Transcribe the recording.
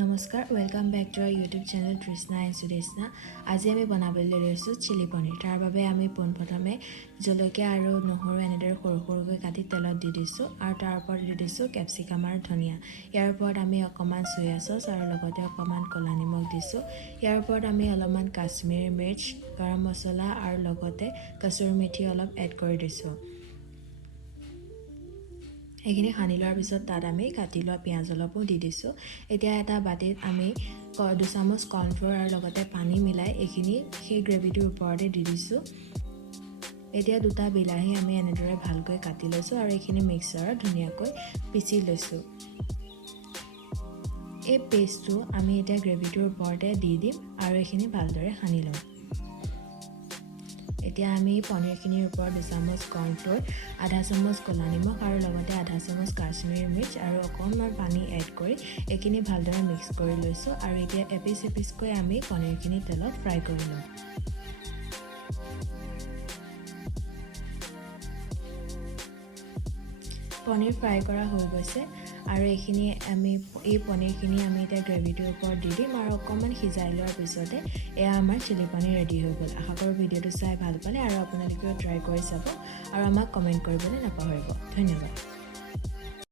নমস্কাৰ welcome back to our YouTube channel Trishna and Sudeshna. আজি আমি বনাবলৈ লৈছোঁ চিলি পনীৰ। তাৰ বাবে আমি পোনপ্ৰথমে জলকীয়া আৰু নহৰু এনেদৰে সৰু সৰুকৈ কাটি তেলত দি দিছোঁ আৰু তাৰ ওপৰত দি দিছোঁ কেপচিকাম আৰু ধনিয়া। ইয়াৰ ওপৰত আমি অকণমান চয়া চচ আৰু লগতে অকণমান ক'লা নিমখ দিছোঁ। ইয়াৰ ওপৰত আমি অলপমান কাশ্মীৰী মিৰ্চ, গৰম মছলা আৰু লগতে কচুৰি মেথি অলপ এড কৰি দিছোঁ। এইখিনি সানি লোৱাৰ পিছত তাত আমি কাটি লোৱা পিঁয়াজ অলপো দি দিছোঁ। এতিয়া এটা বাটিত আমি 2 চামুচ কৰ্ণফ্ল'ৰ আৰু লগতে পানী মিলাই এইখিনি সেই গ্ৰেভিটোৰ ওপৰতে দি দিছোঁ। এতিয়া 2টা বিলাহী আমি এনেদৰে ভালকৈ কাটি লৈছোঁ আৰু এইখিনি মিক্সাৰত ধুনীয়াকৈ পিচি লৈছোঁ। এই পেষ্টটো আমি এতিয়া গ্ৰেভিটোৰ ওপৰতে দি দিম আৰু এইখিনি ভালদৰে সানি ল'ম। এতিয়া আমি পনীৰখিনিৰ ওপৰত 2 চামুচ কৰ্ণফ্ল'ৰ, আধা চামুচ ক'লা নিমখ আৰু লগতে আধা চামুচ কাশ্মীৰী মিৰ্চ আৰু অকণমান পানী এড কৰি এইখিনি ভালদৰে মিক্স কৰি লৈছোঁ আৰু এতিয়া এপিচ এপিচকৈ আমি পনীৰখিনি তেলত ফ্ৰাই কৰি ল'ম। পনীৰ ফ্ৰাই কৰা হৈ গৈছে আৰু এই পনীৰখিনি আমি এতিয়া গ্ৰেভিটোৰ ওপৰত দি দিম আৰু অকণমান সিজাই লোৱাৰ পিছতে এয়া আমাৰ চিলি পনীৰ ৰেডি হৈ গ'ল। আশা কৰোঁ ভিডিঅ'টো চাই ভাল পালে আৰু আপোনালোকেও ট্ৰাই কৰি চাব আৰু আমাক কমেণ্ট কৰিবলৈ নাপাহৰিব। ধন্যবাদ।